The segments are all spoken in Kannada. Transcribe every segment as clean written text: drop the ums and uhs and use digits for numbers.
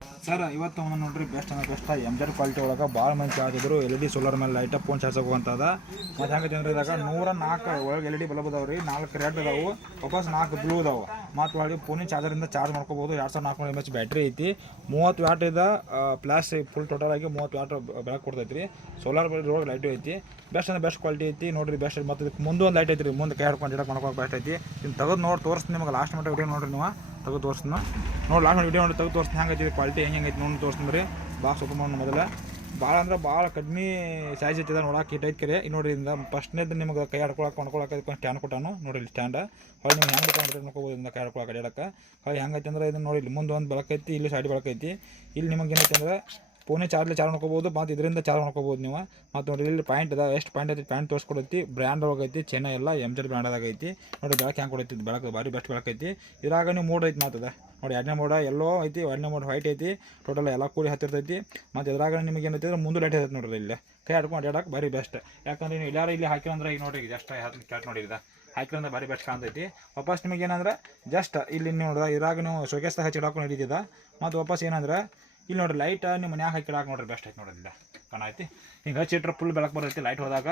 ಸರ್ ಇವತ್ತು ನೋಡ್ರಿ ಬೆಸ್ಟ್ ಅಂದ್ರೆ ಬೆಸ್ಟ್ ಎಂಜರ್ ಕ್ವಾಲಿಟಿ ಒಳಗೆ ಭಾಳ ಮಂದಿ ಚಾರ್ಜ್ ಇದ್ರು LED ಸೋಲಾರ್ ಮೇಲೆ ಲೈಟ್ ಫೋನ್ ಚಾರ್ಜ್ ಆಗುವಂಥದ್ದು ಮತ್ತು ಹೆಂಗೆ ಜನರು ಇದ್ದಾಗ 104 ಒಳಗೆ LED ಬಲ್ಬ್ ಅದಾವೆ ರೀ 4 ರೆಡ್ ಅದಾವೆ ವಾಪಸ್ 4 ಬ್ಲೂ ಅದಾವೆ ಮತ್ತು ಒಳಗೆ ಫೋನಿನ ಚಾರ್ಜರಿಂದ ಚಾರ್ಜ್ ಮಾಡ್ಕೋಬೋದು 2400 mAh ಬ್ಯಾಟ್ರಿ ಐತಿ 30 ವ್ಯಾಟ್ ಇದೆ ಪ್ಲಸ್ ಫುಲ್ ಟೋಟಲ್ ಆಗಿ 30 ವ್ಯಾಟ್ ಬೆಳಕು ಕೊಡ್ತೈತಿ ರೀ ಸೋಲಾರ್ ಒಳಗೆ ಲೈಟು ಐತಿ ಬೆಸ್ಟ್ ಅಂದ್ರೆ ಬೆಸ್ಟ್ ಕ್ವಾಲಿಟಿ ಐತಿ ನೋಡಿರಿ ಬೆಸ್ಟ್ ಮತ್ತು ಇದಕ್ಕೆ ಮುಂದೆ ಒಂದು ಲೈಟ್ ಐತಿ ರೀ ಮುಂದೆ ಕೈ ಹಿಡ್ಕೊಂಡು ಇಡಕ್ಕೆ ಮಾಡ್ಕೊಂಡು ಬೆಸ್ಟ್ ಐತಿ ಇನ್ನು ತೆಗೆದು ನೋಡಿ ತೋರಿಸ್ತೀನಿ ನಿಮಗೆ ಲಾಸ್ಟ್ ಮಟ್ಟ ವಿಡಿಯೋ ನೋಡಿರಿ ನೀವು ತೆಗೆದು ತೋರಿಸ್ತೀನಿ ನೋಡಿ ಲಾಸ್ಟ್ ವಿಡಿಯೋ ನೋಡಿ ತೆಗೆದು ತೋರಿಸ್ತೀನಿ ಹೆಂಗೆ ಐತಿ ಕ್ವಾಲಿಟಿ ಹೆಂಗೆ ಐತಿ ನೋಡಿ ತೋರಿಸ್ತೀನಿ ರೀ ಭಾಳ ಸೂಪರ್ ಮಾಡಿ ಮೊದಲ ಭಾಳ ಅಂದ್ರೆ ಭಾಳ ಕಡಿಮೆ ಸೈಜ್ ಐತಿದೆ ನೋಡಕ್ಕೆ ಹಿಟ್ ಐತಿ ಕರೆ ನೋಡಿ ಇಂದ ಫಸ್ಟ್ನೇದು ನಿಮಗೆ ಕೈ ಆಡ್ಕೊಳಕ್ಕೆ ಸ್ಟ್ಯಾಂಡ್ ಕೊಟ್ಟಾನು ನೋಡಿ ಇಲ್ಲಿ ಸ್ಟ್ಯಾಂಡ್ ಹೊಳ್ಳಿ ನೀವು ಹೆಂಗೆ ಬೇಕಾದ್ರೆ ನೋಡ್ಕೋಬೋದು ಇಂದ ಕೈ ಆಡ್ಕೊಳಕ್ಕೆ ಅಡ್ಯಾಡಕ್ಕೆ ಹೊಳ್ಳಿ ಹೆಂಗೈತಿ ಅಂದ್ರೆ ಇದನ್ನು ನೋಡಿ ಇಲ್ಲಿ ಮುಂದೆ ಒಂದು ಬೆಳಕೈತಿ ಇಲ್ಲಿ ಸೈಡ್ ಬೆಳಕೈತಿ ಇಲ್ಲಿ ನಿಮಗೆ ಏನೈತಿ ಅಂದ್ರೆ ಫೋನೇ ಚಾರ್ಜ್ ಮಾಡ್ಕೋಬೋದು ಮತ್ತು ಇದರಿಂದ ಚಾರ್ಜ್ ಮಾಡ್ಕೋಬೋದು ನೀವು ಮತ್ತು ನೋಡಿ ಇಲ್ಲಿ ಪಾಯಿಂಟ್ ಅದ ಎಷ್ಟು ಪಾಯಿಂಟ್ ಐತಿ ಪಾಯಿಂಟ್ ತೋರಿಸ್ಕೊಡೈತಿ ಬ್ರ್ಯಾಂಡ್ ಒಳಗೈತಿ ಚೆನ್ನ ಎಲ್ಲ MZ ಬ್ರ್ಯಾಂಡ್ ಐತಿ ನೋಡಿ ಬೆಳಕು ಹೆಂಗೆ ಕೊಡೈತಿ ಬೆಳಕು ಭಾರಿ ಬೆಸ್ಟ್ ಬೆಳಕೈತಿ ಇದ್ರಾಗ ನೀವು ಮೋಡ್ ಐತಿ ಮಾತದ ನೋಡಿ 2ನೇ ಮೋಡ ಎಲ್ಲೋ ಐತಿ 1ನೇ ಮೋಡ್ ವೈಟ್ ಐತಿ ಟೋಟಲ್ ಎಲ್ಲ ಕೂಡಿ ಹತ್ತಿರ್ತೈತಿ ಮತ್ತು ಇದ್ರಾಗ ನಿಮಗೆ ಏನೈತಿ ಅಂದ್ರೆ ಮುಂದೆ ಲೈಟ್ ಐತಿ ನೋಡ್ರಿ ಇಲ್ಲಿ ಕೈ ಆಡ್ಕೊಂಡು ಅಡ್ಯಾಡಕ್ಕೆ ಭಾರಿ ಬೆಸ್ಟ್ ಯಾಕಂದ್ರೆ ನೀವು ಎಲ್ಲಾರು ಇಲ್ಲಿ ಹಾಕಿರಂದ್ರೆ ಈಗ ನೋಡಿರಿ ಜಸ್ಟ್ ಕ್ಯಾಟ್ ನೋಡಿದ ಹಾಕಿರಂದ್ರೆ ಭಾರಿ ಬೆಸ್ಟ್ ಕಾಣ್ತೈತಿ ವಾಪಸ್ ನಿಮಗೆ ಏನಂದ್ರೆ ಜಸ್ಟ್ ಇಲ್ಲಿ ನೋಡ್ದ ಇದ್ರಾಗ ನೀವು ಶೋಕೇಸ್ದಾಗ ಹಚ್ಚಿಡಾಕೊಂಡು ಹಿಡಿತಿದ್ದ ಮತ್ತು ವಾಪಸ್ ಏನಂದ್ರೆ ಇಲ್ಲಿ ನೋಡಿರಿ ಲೈಟ್ ನಿಮ್ಮ ಮನ್ಯಾಗ ಹಾಕಿಡಾಕ ನೋಡ್ರಿ ಬೆಸ್ಟ್ ಐತಿ ನೋಡಿಲ್ಲ ಕಾಣೈತಿ ಹಿಂಗೆ ಹಚ್ಚಿಟ್ರೆ ಫುಲ್ ಬೆಳಕು ಬರ್ತೈತಿ ಲೈಟ್ ಹೋದಾಗ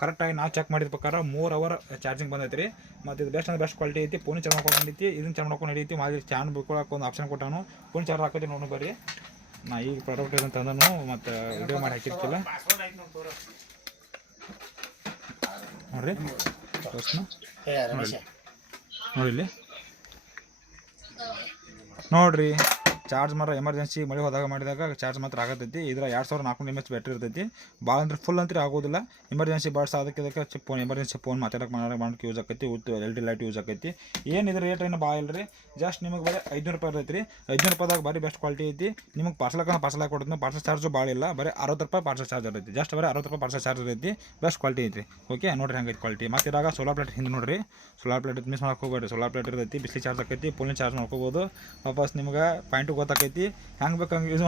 ಕರೆಕ್ಟಾಗಿ ನಾವು ಚೆಕ್ ಮಾಡಿದ ಪ್ರಕಾರ 3 ಅವರ್ ಚಾರ್ಜಿಂಗ್ ಬಂದೈತಿ ರೀ ಮತ್ತು ಇದು ಬೆಸ್ಟ್ ಅಂದ್ರೆ ಬೆಸ್ಟ್ ಕ್ವಾಲಿಟಿ ಐತಿ ಫೋನ್ ಚಾರ್ಜ್ ಮಾಡ್ಕೊಂಡು ನಡೀತಿ ಇದನ್ನು ಚಾರ್ಜ್ ಮಾಡ್ಕೊಂಡು ನಡೀತಿ ಮಾಡಿ ಚಾರ್ಜ್ ಬಿಡ್ಕೊಳಕ್ಕೆ ಒಂದು ಆಪ್ಷನ್ ಕೊಟ್ಟಾನು ಫೋನ್ ಚಾರ್ಜ್ ಹಾಕೋತಿ ನೋಡಿ ಬರ್ರಿ ನಾ ಈಗ ಪ್ರಾಡಕ್ಟ್ ಇದನ್ನು ತಂದನು ಮತ್ತು ವಿಡಿಯೋ ಮಾಡಿ ಹಾಕಿರ್ತಿಲ್ಲ ನೋಡಿರಿ ನೋಡಿಲ್ಲಿ ನೋಡಿರಿ ಚಾರ್ಜ್ ಮಾತ್ರ ಎಮರ್ಜೆನ್ಸಿ ಮಳೆ ಹೋದಾಗ ಮಾಡಿದಾಗ ಚಾರ್ಜ್ ಮಾತ್ರ ಆಗತೈತಿ ಇದ್ರ 2400 mAh ಬ್ಯಾಟ್ರಿ ಇರ್ತೈತಿ ಭಾಳ ಅಂದ್ರೆ ಫುಲ್ ಅಂತೂ ಆಗೋದಿಲ್ಲ ಎಮರ್ಜೆನ್ಸಿ ಬಾಡ್ಸ್ ಅದಕ್ಕೆ ಫೋನ್ ಎಮರ್ಜೆನ್ಸಿ ಫೋನ್ ಮಾತಾಡಕ್ಕೆ ಮಾಡೋಕ್ಕೆ ಯೂಸ್ ಆಕೈತಿ LED ಲೈಟ್ ಯೂಸ್ ಆಕೈತಿ ಏನಿದ್ರೆ ರೇಟ್ ಏನು ಭಾಳ ಇಲ್ಲರಿ ಜಸ್ಟ್ ನಿಮಗೆ ಬರೀ 500 ರೂಪಾಯಿ ಇರ್ತೈತಿ ರೀ 500 ರೂಪಾಯಿದಾಗ ಭಾರಿ ಬೆಸ್ಟ್ ಕ್ವಾಲಿಟಿ ಐತಿ ನಿಮಗೆ ಪಾರ್ಸಲ್ ಹಾಕಿ ಕೊಡ್ತೀನಿ ಪಾರ್ಸಲ್ ಚಾರ್ಜು ಭಾಳ ಇಲ್ಲ ಬರೀ 60 ರೂಪಾಯಿ ಪಾರ್ಸಲ್ ಚಾರ್ಜ್ ಇರ್ತೈತಿ ಜಸ್ಟ್ ಬರೀ 60 ರೂಪಾಯಿ ಪಾರ್ಸಲ್ ಚಾರ್ಜ್ ಇರ್ತೈತಿ ಬೆಸ್ಟ್ ಕ್ವಾಲಿಟಿ ಐತಿ ಓಕೆ ನೋಡಿರಿ ಹಂಗೈತಿ ಕ್ವಾಲಿಟಿ ಮತ್ತು ಇದ್ರಾಗ ಸೋಲಾರ್ ಪ್ಲೇಟ್ ಹಿಂದೆ ನೋಡಿರಿ ಸೋಲಾರ್ ಪ್ಲೇಟ್ ಮಿಸ್ ಮಾಡಕ್ಕೆ ಹೋಗ್ಬೇಡಿ ಸೋಲಾರ್ ಪ್ಲೇಟ್ ಇರ್ತೈತಿ ಬಿಸಿಲಿ ಚಾರ್ಜ್ ಆಕೈತಿ ಫೋನ್ ಚಾರ್ಜ್ ಮಾಡ್ಕೋಬೋದು ವಾಪಸ್ ನಿಮ್ಗೆ ಪಾಯಿಂಟು ಗೊತ್ತಾಕೈತಿ ಹೆಂಗೆ ಬೇಕು ಹಂಗೆ ಯೂಸ್